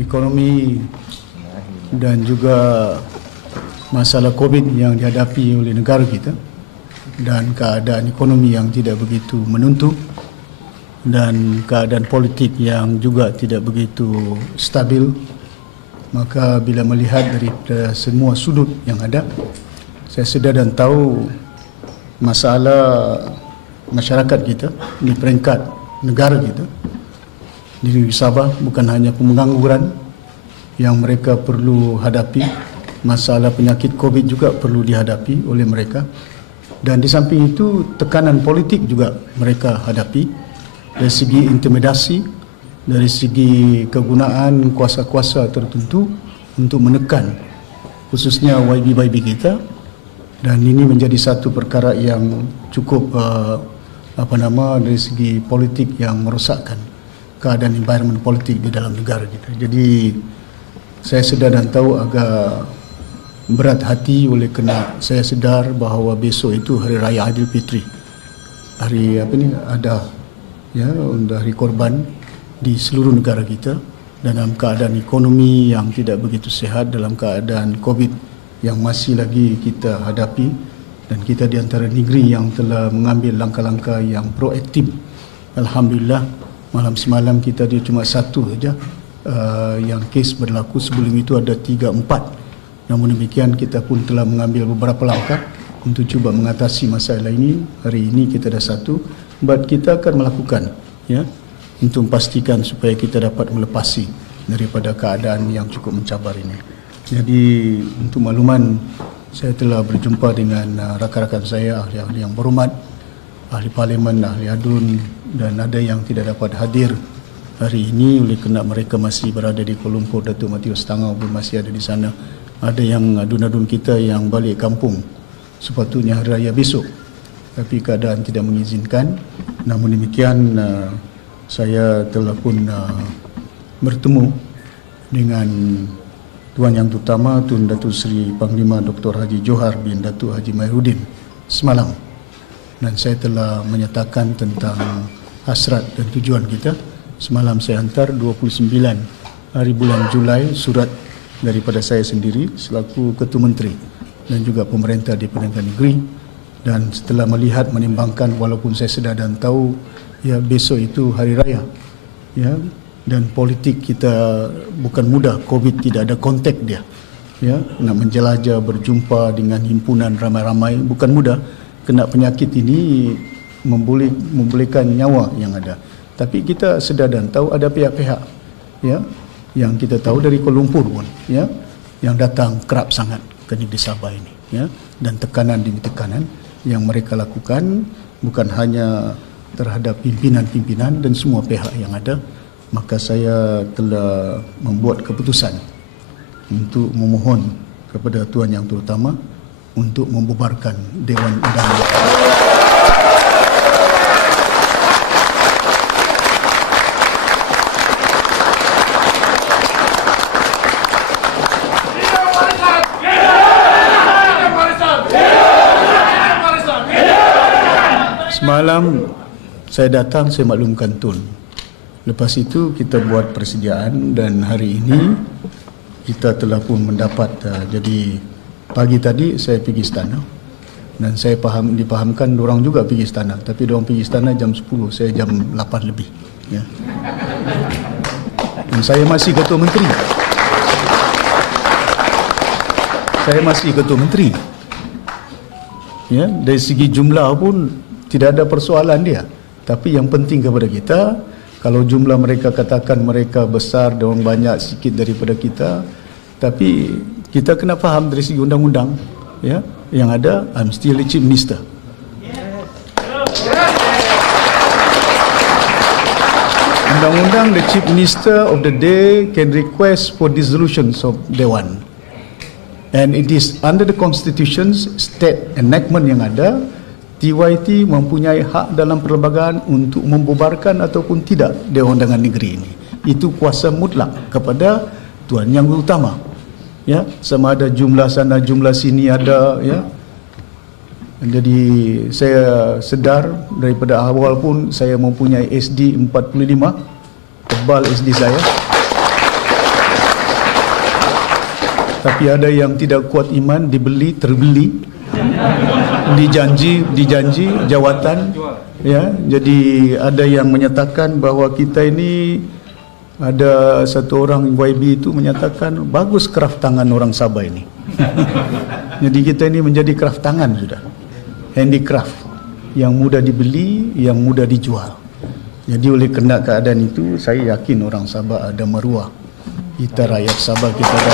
ekonomi dan juga masalah COVID yang dihadapi oleh negara kita dan keadaan ekonomi yang tidak begitu menentu dan keadaan politik yang juga tidak begitu stabil, maka bila melihat dari semua sudut yang ada, saya sedar dan tahu masalah masyarakat kita di peringkat negara kita di negeri Sabah bukan hanya pengangguran yang mereka perlu hadapi, masalah penyakit COVID juga perlu dihadapi oleh mereka, dan di samping itu tekanan politik juga mereka hadapi dari segi intimidasi, dari segi kegunaan kuasa-kuasa tertentu untuk menekan khususnya YB kita, dan ini menjadi satu perkara yang cukup dari segi politik yang merosakkan keadaan environment politik di dalam negara kita. Jadi saya sedar dan tahu agak berat hati oleh kerana saya sedar bahawa besok itu Hari Raya Aidilfitri. Hari ada hari korban di seluruh negara kita dalam keadaan ekonomi yang tidak begitu sihat, dalam keadaan COVID yang masih lagi kita hadapi, dan kita di antara negeri yang telah mengambil langkah-langkah yang proaktif. Alhamdulillah, malam semalam kita dia cuma satu saja yang kes berlaku, sebelum itu ada 3-4. Namun demikian kita pun telah mengambil beberapa langkah untuk cuba mengatasi masalah ini. Hari ini kita ada satu, but kita akan melakukan untuk memastikan supaya kita dapat melepasi daripada keadaan yang cukup mencabar ini. Jadi untuk makluman, saya telah berjumpa dengan rakan-rakan saya, ahli-ahli yang berhormat, ahli parlimen, ahli adun, dan ada yang tidak dapat hadir hari ini oleh kerana mereka masih berada di Kuala Lumpur. Datuk Matius Tangau pun masih ada di sana. Ada yang adun-adun kita yang balik kampung sepatutnya hari raya besok, tapi keadaan tidak mengizinkan. Namun demikian, saya telah pun bertemu dengan Tuan Yang Terutama Tun Datuk Seri Panglima Dr. Haji Johar bin Datuk Haji Mahyudin semalam, dan saya telah menyatakan tentang hasrat dan tujuan kita. Semalam saya hantar 29 hari bulan Julai surat daripada saya sendiri selaku Ketua Menteri dan juga pemerintah di Perdana Negeri, dan setelah melihat, menimbangkan, walaupun saya sedar dan tahu besok itu hari raya dan politik kita bukan mudah, COVID tidak ada kontak dia, nak menjelajah, berjumpa dengan himpunan ramai-ramai bukan mudah, kena penyakit ini membolehkan nyawa yang ada. Tapi kita sedar dan tahu ada pihak-pihak yang kita tahu dari Kuala Lumpur pun yang datang kerap sangat ke negeri Sabah ini, dan tekanan demi tekanan yang mereka lakukan bukan hanya terhadap pimpinan-pimpinan dan semua pihak yang ada. Maka saya telah membuat keputusan untuk memohon kepada Tuan Yang Terutama untuk membubarkan Dewan Undang-Undang. Semalam saya datang, saya maklumkan Tun. Lepas itu kita buat persediaan, dan hari ini kita telah pun mendapat, jadi pagi tadi saya pergi istana dan saya dipahamkan diorang juga pergi istana, tapi diorang pergi istana jam 10, saya jam 8 lebih. Dan saya masih Ketua Menteri. Saya masih Ketua Menteri. Dari segi jumlah pun tidak ada persoalan dia. Tapi yang penting kepada kita, kalau jumlah mereka katakan mereka besar dan banyak sikit daripada kita, tapi kita kena faham dari segi undang-undang, yang ada, I'm still a Chief Minister. Undang-undang, the Chief Minister of the day can request for dissolutions of Dewan, and it is under the Constitution's state enactment yang ada. TYT mempunyai hak dalam perlembagaan untuk membubarkan ataupun tidak Dewan Undangan Negeri ini. Itu kuasa mutlak kepada Tuan Yang Terutama. Sama ada jumlah sana, jumlah sini ada. Jadi saya sedar daripada awal pun saya mempunyai SD 45, tebal SD saya. Tapi ada yang tidak kuat iman, dibeli, terbeli, dijanji jawatan, ya. Jadi ada yang menyatakan bahawa kita ini, ada satu orang YB itu menyatakan bagus kraft tangan orang Sabah ini. Jadi kita ini menjadi kraft tangan sudah, handicraft yang mudah dibeli, yang mudah dijual. Jadi oleh kerana keadaan itu, saya yakin orang Sabah ada maruah. Kita rakyat Sabah, kita ada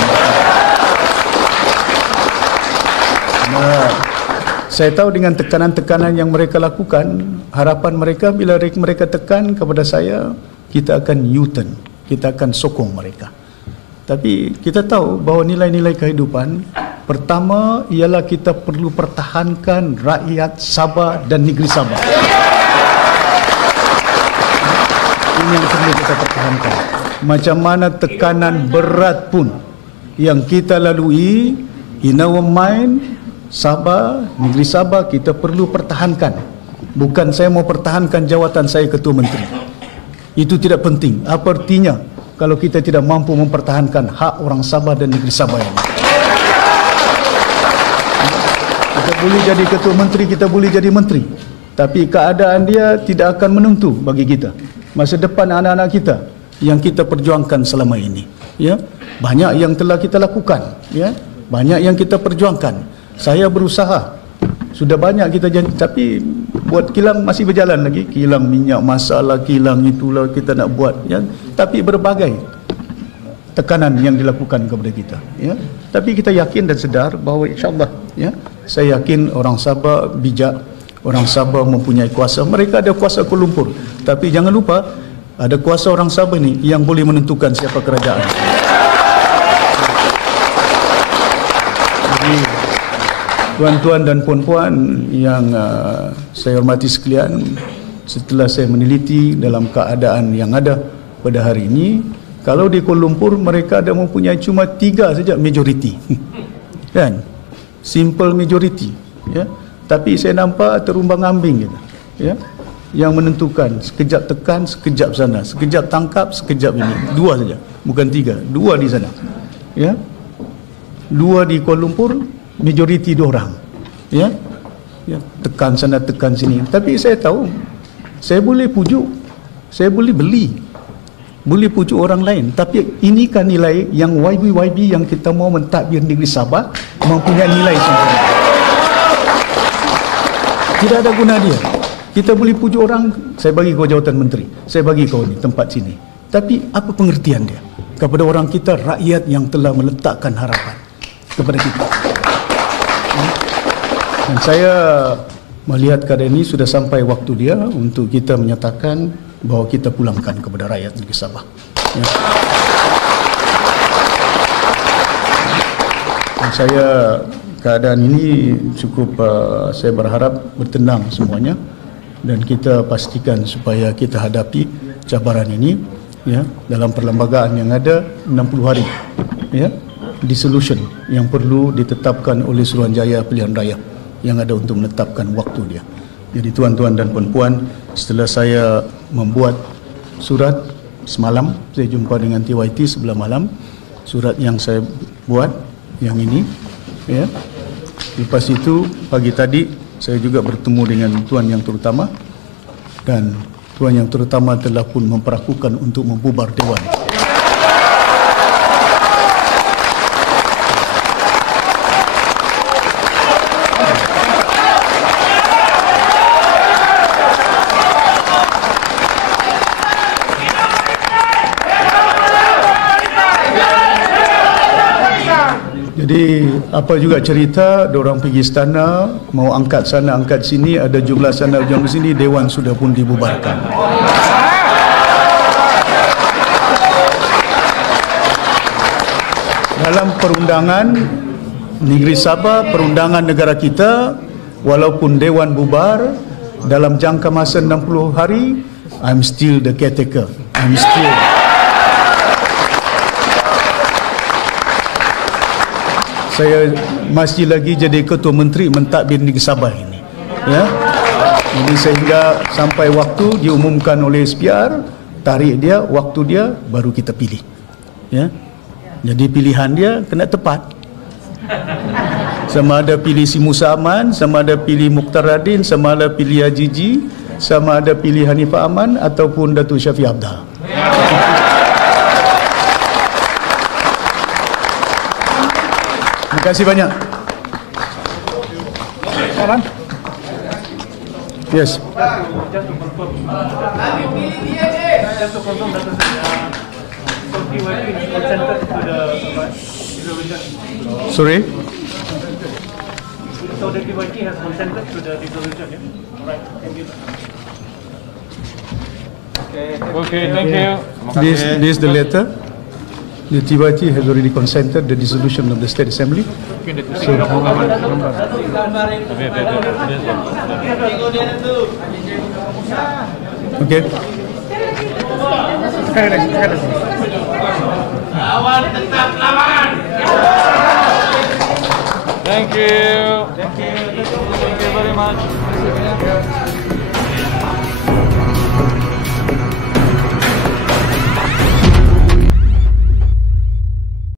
saya tahu dengan tekanan-tekanan yang mereka lakukan, harapan mereka bila mereka tekan kepada saya, kita akan U-turn, kita akan sokong mereka. Tapi kita tahu bahawa nilai-nilai kehidupan, pertama ialah kita perlu pertahankan rakyat Sabah dan negeri Sabah. Ini yang perlu kita pertahankan. Macam mana tekanan berat pun yang kita lalui, in our mind, Sabah, negeri Sabah, kita perlu pertahankan. Bukan saya mau pertahankan jawatan saya Ketua Menteri. Itu tidak penting. Apa artinya kalau kita tidak mampu mempertahankan hak orang Sabah dan negeri Sabah ini? Kita boleh jadi Ketua Menteri, kita boleh jadi Menteri, tapi keadaan dia tidak akan menentu bagi kita. Masa depan anak-anak kita yang kita perjuangkan selama ini, ya, banyak yang telah kita lakukan, ya, banyak yang kita perjuangkan. Saya berusaha, sudah banyak kita janji, tapi buat kilang masih berjalan lagi, kilang minyak masalah, kilang itulah kita nak buat, ya, tapi berbagai tekanan yang dilakukan kepada kita, ya. Tapi kita yakin dan sedar bahawa insya-Allah, ya, saya yakin orang Sabah bijak, orang Sabah mempunyai kuasa. Mereka ada kuasa Kuala Lumpur, tapi jangan lupa ada kuasa orang Sabah ni yang boleh menentukan siapa kerajaan. Jadi tuan-tuan dan puan-puan yang saya hormati sekalian, setelah saya meneliti dalam keadaan yang ada pada hari ini, kalau di Kuala Lumpur mereka ada mempunyai cuma 3 saja majoriti. Kan? Simple majority, ya. Tapi saya nampak terumbang-ambing gitu, ya, yang menentukan sekejap tekan, sekejap sana, sekejap tangkap, sekejap ini. 2 saja, bukan 3, 2 di sana, ya. 2 di Kuala Lumpur, majoriti 2 orang, ya. Ya, tekan sana, tekan sini. Tapi saya tahu, saya boleh pujuk, saya boleh beli, boleh pujuk orang lain. Tapi ini kan nilai yang YB yang kita mau mentadbir negeri Sabah mempunyai nilai sempurna. Tidak ada guna dia. Kita boleh pujuk orang, saya bagi kau jawatan menteri, saya bagi kau ni tempat sini. Tapi apa pengertian dia kepada orang kita, rakyat yang telah meletakkan harapan kepada kita? Dan saya melihat keadaan ini sudah sampai waktu dia untuk kita menyatakan bahawa kita pulangkan kepada rakyat negeri Sabah. Ya. Dan saya keadaan ini cukup saya berharap bertenang semuanya, dan kita pastikan supaya kita hadapi cabaran ini, ya, dalam perlembagaan yang ada 60 hari, ya, dissolution yang perlu ditetapkan oleh Suruhanjaya Pilihan Raya yang ada untuk menetapkan waktu dia. Jadi tuan-tuan dan puan-puan, setelah saya membuat surat semalam, saya jumpa dengan TYT sebelah malam, surat yang saya buat yang ini, ya. Lepas itu pagi tadi saya juga bertemu dengan tuan yang terutama, dan tuan yang terutama telah pun memperakukan untuk membubar dewan. Jadi apa juga cerita, diorang pergi istana, mau angkat sana, angkat sini, ada jumlah sana, jumlah sini, dewan sudah pun dibubarkan. Dalam perundangan negeri Sabah, perundangan negara kita, walaupun dewan bubar, dalam jangka masa 60 hari, I'm still the caretaker. I'm still... Saya masih lagi jadi Ketua Menteri mentadbir negeri Sabah ini, ya. Jadi sehingga sampai waktu diumumkan oleh SPR, tarikh dia, waktu dia, baru kita pilih, ya. Jadi pilihan dia kena tepat. Sama ada pilih Si Musa Aman, sama ada pilih Mukhtar Radin, sama ada pilih Ajiji, sama ada pilih Hanifah Aman ataupun Datuk Syafiq Abdal. Terima kasih banyak. Yes. Just to confirm that so TYT is consented to the resolution. Sorry? So the TYT has consented to the resolution, yeah? Right, thank you. Okay, thank you. This is the letter. The TYT has already consented the dissolution of the State Assembly. So, okay. Lawan tetap lawan. Thank you. Thank you very much.